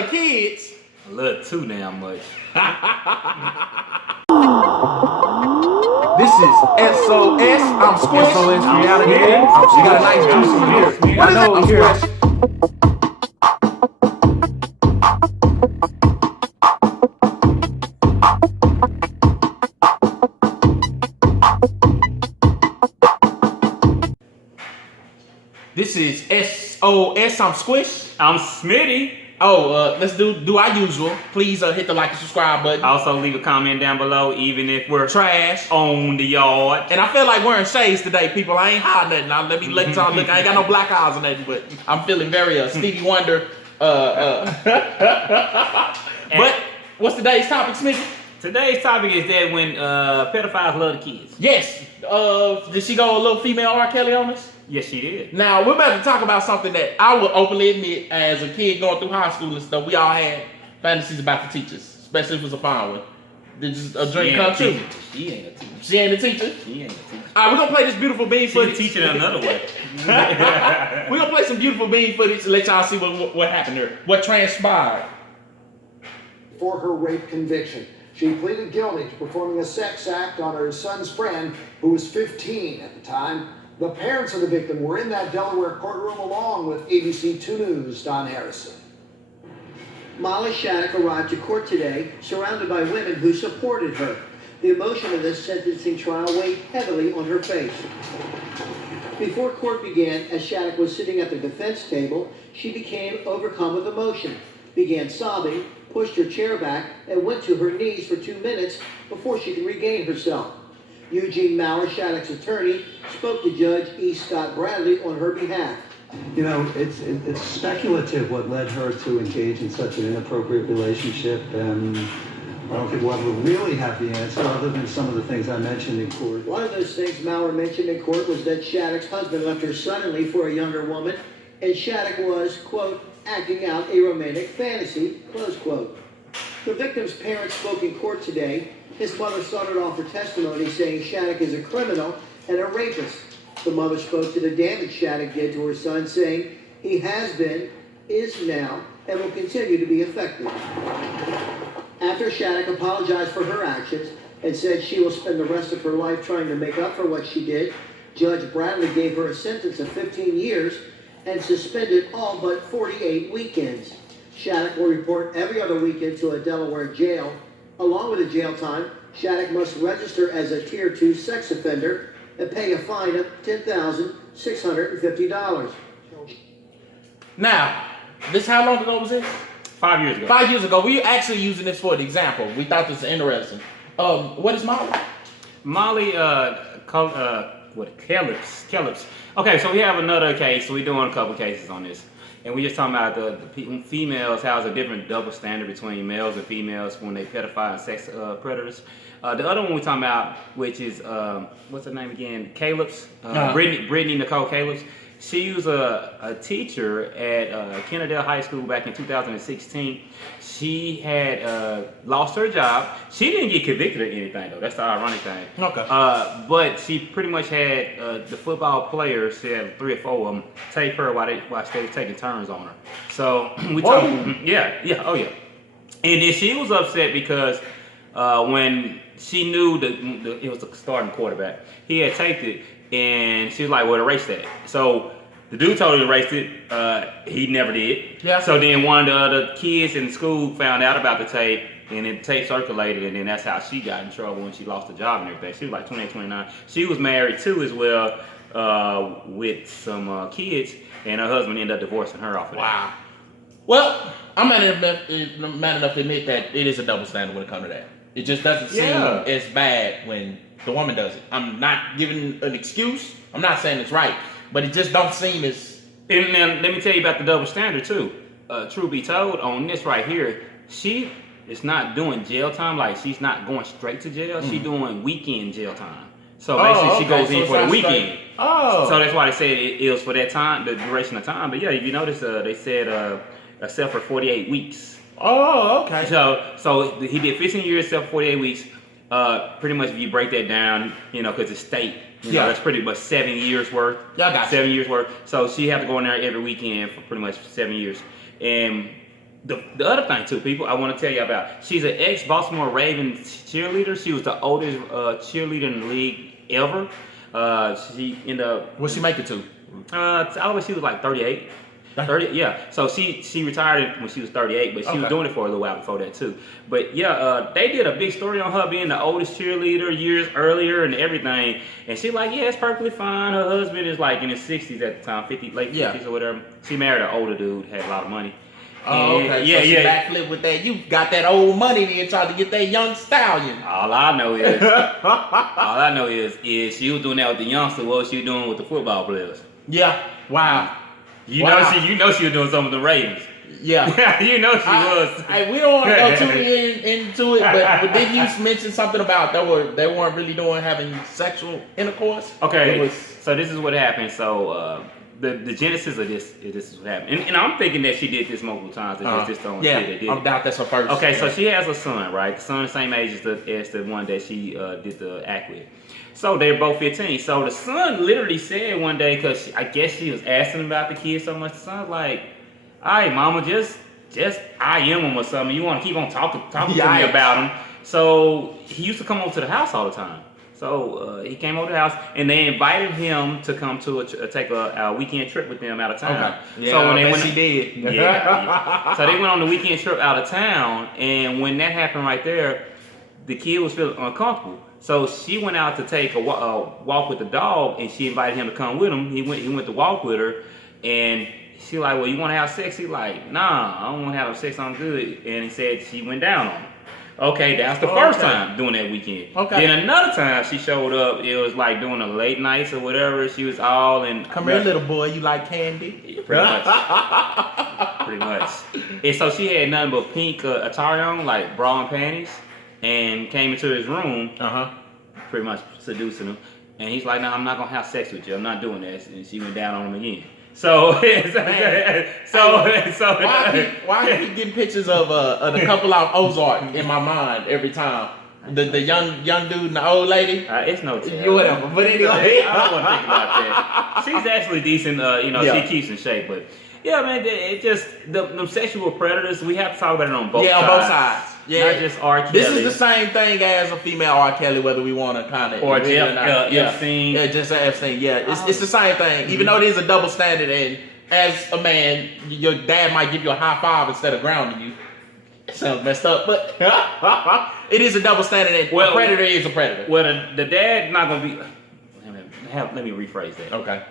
love kids. A little too damn much. This is SOS. I'm Squish. SOS I'm Reality. Smitty. We got a nice juicy beer. What is it? I'm Squish. This is SOS. I'm Squish. I'm Smitty. Oh, let's do our usual. Please hit the like and subscribe button. Also leave a comment down below, even if we're Trash on the yard. And I feel like wearing shades today, people. I ain't hot nothing. Now let y'all look. I ain't got no black eyes or nothing, but I'm feeling very Stevie Wonder. But what's today's topic, Smitty? Today's topic is that when pedophiles love the kids. Yes. Did she go a little female R. Kelly on us? Yes, she did. Now, we're about to talk about something that I will openly admit, as a kid going through high school and stuff, we all had fantasies about the teachers, especially if it was a fine one. Did a dream come true? She ain't a teacher. She ain't a teacher? She ain't a teacher. All right, we're going to play this beautiful bean footage. She's a teacher in another way. We're going to play some beautiful bean footage to let y'all see what happened there, what transpired. For her rape conviction, she pleaded guilty to performing a sex act on her son's friend, who was 15 at the time. The parents of the victim were in that Delaware courtroom along with ABC 2 News' Don Harrison. Molly Shattuck arrived to court today, surrounded by women who supported her. The emotion of this sentencing trial weighed heavily on her face. Before court began, as Shattuck was sitting at the defense table, she became overcome with emotion, began sobbing, pushed her chair back, and went to her knees for 2 minutes before she could regain herself. Eugene Maurer, Shattuck's attorney, spoke to Judge E. Scott Bradley on her behalf. You know, it's speculative what led her to engage in such an inappropriate relationship, and I don't think we'll ever really have the answer other than some of the things I mentioned in court. One of those things Maurer mentioned in court was that Shattuck's husband left her suddenly for a younger woman, and Shattuck was, quote, acting out a romantic fantasy, close quote. The victim's parents spoke in court today. His mother started off her testimony saying Shattuck is a criminal and a rapist. The mother spoke to the damage Shattuck did to her son, saying he has been, is now, and will continue to be affected. After Shattuck apologized for her actions and said she will spend the rest of her life trying to make up for what she did, Judge Bradley gave her a sentence of 15 years and suspended all but 48 weekends. Shattuck will report every other weekend to a Delaware jail. Along with the jail time, Shattuck must register as a Tier 2 sex offender and pay a fine of $10,650. Now, this how long ago was this? 5 years ago. 5 years ago. We were actually using this for an example. We thought this was interesting. What is Molly? Molly, Kellips. Okay, so we have another case. So we're doing a couple cases on this. And we just talking about the females, how there's a different double standard between males and females when they pedophile and sex predators. The other one we're talking about, which is, what's her name again? Caleb's, Brittany Nicole Caleb's. She was a teacher at Kennedale High School back in 2016. She had lost her job. She didn't get convicted of anything, though. That's the ironic thing. Okay. But she pretty much had the football players, she had 3 or 4 of them, take her while they were taking turns on her. So we talked, oh yeah. And then she was upset because when she knew that it was the starting quarterback, he had taped it, and she was like, well, erase that. So the dude told her to erase it. He never did. Yeah. So then one of the other kids in school found out about the tape, and then the tape circulated, and then that's how she got in trouble when she lost her job and everything. She was like 28, 29. She was married too as well with some kids, and her husband ended up divorcing her off of that. Wow. Well, I'm man enough to admit that it is a double standard when it comes to that. It just doesn't seem as bad when the woman does it. I'm not giving an excuse. I'm not saying it's right, but it just don't seem as... And then let me tell you about the double standard too. Truth be told, on this right here, she is not doing jail time. Like, she's not going straight to jail. She's doing weekend jail time. So basically, she goes in for the weekend. Oh. So that's why they said it was for that time, the duration of time. But yeah, if you notice, they said except for 48 weeks. Oh, okay. So he did 15 years, except for 48 weeks. Pretty much if you break that down, you know, because it's state, you know, that's pretty much 7 years worth. Yeah, I got 7 years worth. So she had to go in there every weekend for pretty much 7 years. And The other thing too, people, I want to tell you about. She's an ex-Baltimore Ravens cheerleader. She was the oldest cheerleader in the league ever. She ended up. What's she make it to? I was she was like 38. 30, yeah. So she retired when she was 38, but she was doing it for a little while before that too. But yeah, they did a big story on her being the oldest cheerleader years earlier and everything. And she like, yeah, it's perfectly fine. Her husband is like in his 60s at the time, late 50s or whatever. She married an older dude, had a lot of money. Oh, okay. Yeah, so she backflip with that. You got that old money then trying to get that young stallion. All I know is she was doing that with the youngster. What was she doing with the football players? Yeah. Wow. You know she was doing some of the Ravens. Yeah. You know she was. We don't want to go too into it, but did you mention something about they weren't really having sexual intercourse? Okay. So this is what happened. So the genesis of this is what happened. And I'm thinking that she did this multiple times. I doubt that's her first. Okay, so she has a son, right? The son the same age as the one that she did the act with. So they're both 15. So the son literally said one day, because I guess she was asking about the kid so much, the son's like, all right, mama, just I am him or something. You want to keep on talking to me about him. So he used to come over to the house all the time. So he came over to the house, and they invited him to come to take a weekend trip with them out of town. Okay. Yeah, so when she did. Yeah. So they went on the weekend trip out of town, and when that happened right there, the kid was feeling uncomfortable. So she went out to take a walk with the dog, and she invited him to come with him. He went to walk with her, and she like, well, you want to have sex? He like, nah, I don't want to have sex. I'm good. And he said she went down on him. Okay, that's the first time doing that weekend. Okay. Then another time she showed up, it was like doing a late nights or whatever. She was all in. Come here, little boy. You like candy? Yeah, pretty much. Pretty much. And so she had nothing but pink attire on, like bra and panties, and came into his room. Pretty much seducing him. And he's like, no, I'm not gonna have sex with you. I'm not doing that. And she went down on him again. So why I keep getting pictures of the couple out Ozark in my mind every time? The young dude and the old lady. It's no tell. Whatever. But anyway, I don't want to think about that. She's actually decent. She keeps in shape, but yeah, man, it just them sexual predators. We have to talk about it on both sides. Yeah, on both sides. Yeah, not just R. Kelly. This is the same thing as a female R. Kelly, whether we want to kind of or Epstein. Yeah, just Epstein. Yeah, it's the same thing. Even though it is a double standard, and as a man, your dad might give you a high five instead of grounding you. It sounds messed up, but it is a double standard. And a predator is a predator. Well, the dad's not gonna be. Let me rephrase that. Okay.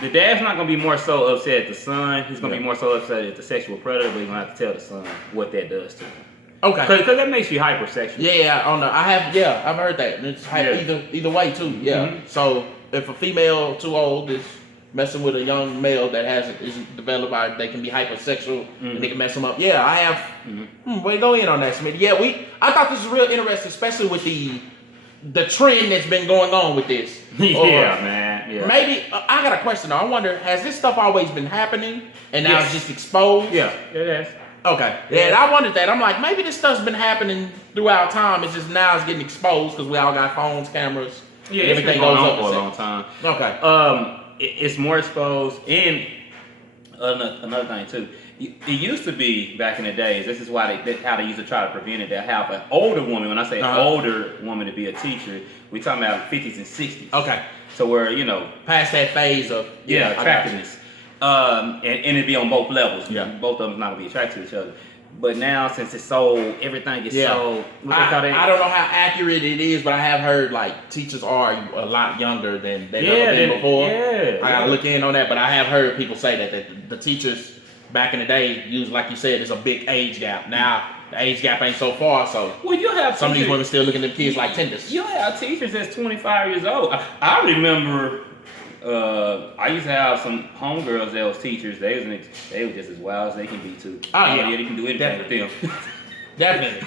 The dad's not gonna be more so upset at the son. He's gonna be more so upset at the sexual predator, but he's gonna have to tell the son what that does to him. Okay. Because that makes you hypersexual. Yeah, I don't know. I've heard that. It's either way too. Yeah. Mm-hmm. So if a female too old is messing with a young male that isn't developed, they can be hypersexual and they can mess them up. Yeah, I have. Well, go in on that, Smitty. Yeah, I thought this was real interesting, especially with the trend that's been going on with this. Man. Yeah. Maybe I got a question though. I wonder, has this stuff always been happening and now it's just exposed? Yeah, it has. Okay. Yeah, and I wondered that. I'm like, maybe this stuff's been happening throughout time. It's just now it's getting exposed because we all got phones, cameras. Yeah, everything goes on for a long time. Okay. It's more exposed, and another thing too. It used to be back in the days. This is why how they used to try to prevent it. They have an older woman. When I say older woman to be a teacher, we talking about 50s and 60s. Okay. So we're past that phase of attractiveness, and it'd be on both levels. Yeah. Both of them not gonna be attracted to each other. But now, since it's so, everything is so. I don't know how accurate it is, but I have heard like teachers are a lot younger than they've ever been before. I gotta look in on that, but I have heard people say that the teachers back in the day used, like you said, there's a big age gap. Now the age gap ain't so far, so you have some of these women still looking at kids like tenders. You have teachers that's 25 years old. I remember. I used to have some homegirls that was teachers. They were just as wild as they can be too. Oh yeah, they can do anything with them. Definitely.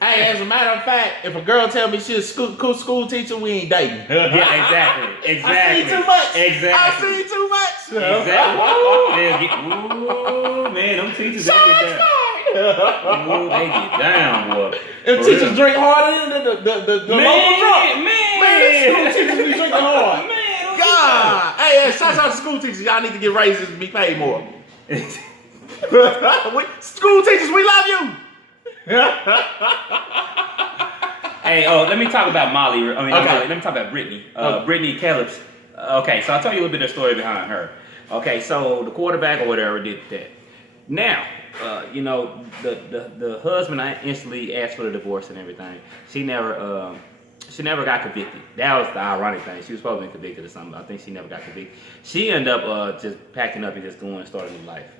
Hey, as a matter of fact, if a girl tell me she's a school teacher, we ain't dating. Yeah, exactly. I see too much. Exactly. I see too much. Exactly. Ooh, man, them teachers they get down. Ooh, they get down, boy. If teachers drink harder than the local drunk. Man, school teachers be drinking hard. God. Hey, shout out to school teachers. Y'all need to get raises and be paid more. School teachers, we love you. Hey, let me talk about Molly. Okay. Let me talk about Brittany. Brittany Caleb's. Okay, so I'll tell you a little bit of the story behind her. Okay, so the quarterback or whatever did that. Now, you know, the husband instantly asked for the divorce and everything. She never got convicted. That was the ironic thing. She was supposed to be convicted or something. I think she never got convicted. She ended up just packing up and just going and starting a new life.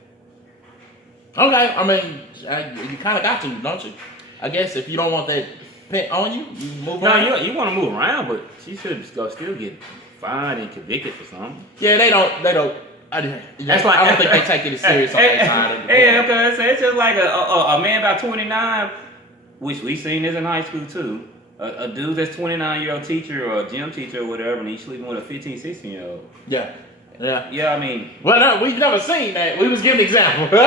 Okay, I mean, you kind of got to, don't you? I guess if you don't want that pet on you, you move around. No, you want to move around, but she should still get fined and convicted for something. Yeah, they don't. That's like, I don't think they take it as serious on that side of the yeah, because it's just like a man about 29, which we seen this in high school too. A dude that's 29-year-old teacher or a gym teacher or whatever, and he's sleeping with a 15, 16-year-old. Yeah. Yeah, I mean. Well, no, we've never seen that. We was giving an example.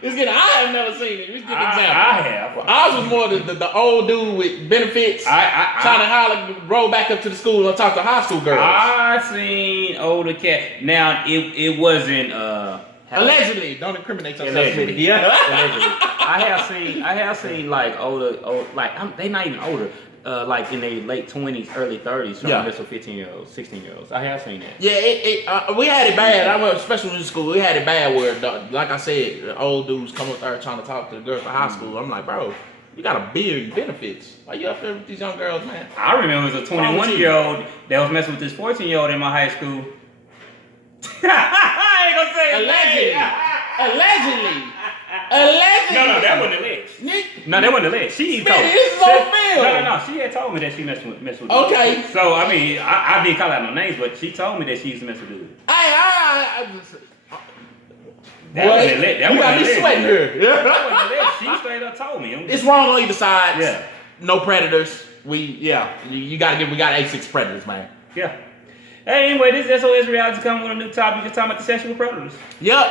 I have never seen it. We was giving an example. I have. Well, ours was more the old dude with benefits trying to holler, roll back up to the school and talk to high school girls. I seen older cat. Now it wasn't allegedly. Don't incriminate yourself. Allegedly. Yeah. Allegedly. I have seen like older like they not even older. Like in their late 20s, early 30s, trying to mess with 15-year-olds, 16-year-olds. I have seen that. Yeah, we had it bad. I went, especially in school, we had it bad where, like I said, the old dudes come up there trying to talk to the girls for high school. I'm like, bro, you got a beard and benefits. Why you up there with these young girls, man? I remember it was a 21-year-old that was messing with this 14-year-old in my high school. I ain't gonna say Allegedly. No, that wasn't alleged. No, that wasn't alleged. She told me. This is on film. No. She had told me that she messed with Okay. dudes. So, I mean, I didn't call out no names, but she told me that she used to mess with dudes. That wasn't alleged. You got me sweating here. That wasn't alleged. She straight up told me. It's wrong on either side. Yeah. No predators. We gotta A6 predators, man. Yeah. Hey, anyway, this is SOSReality coming with a new topic. Just talking about the sexual predators. Yep.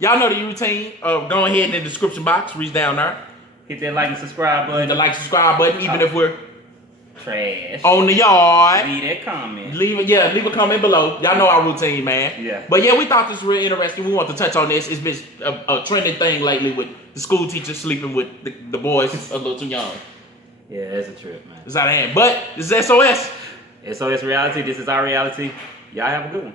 Y'all know the routine. Go ahead in the description box. Reach down there. Hit that like and subscribe button. Hit the like, subscribe button, even if we're trash. on the yard. Leave that comment. Leave a comment below. Y'all know our routine, man. Yeah. But yeah, we thought this was real interesting. We want to touch on this. It's been a trending thing lately with the school teachers sleeping with the boys a little too young. Yeah, that's a trip, man. It's out of hand. But this is SOS. SOSReality. This is our reality. Y'all have a good one.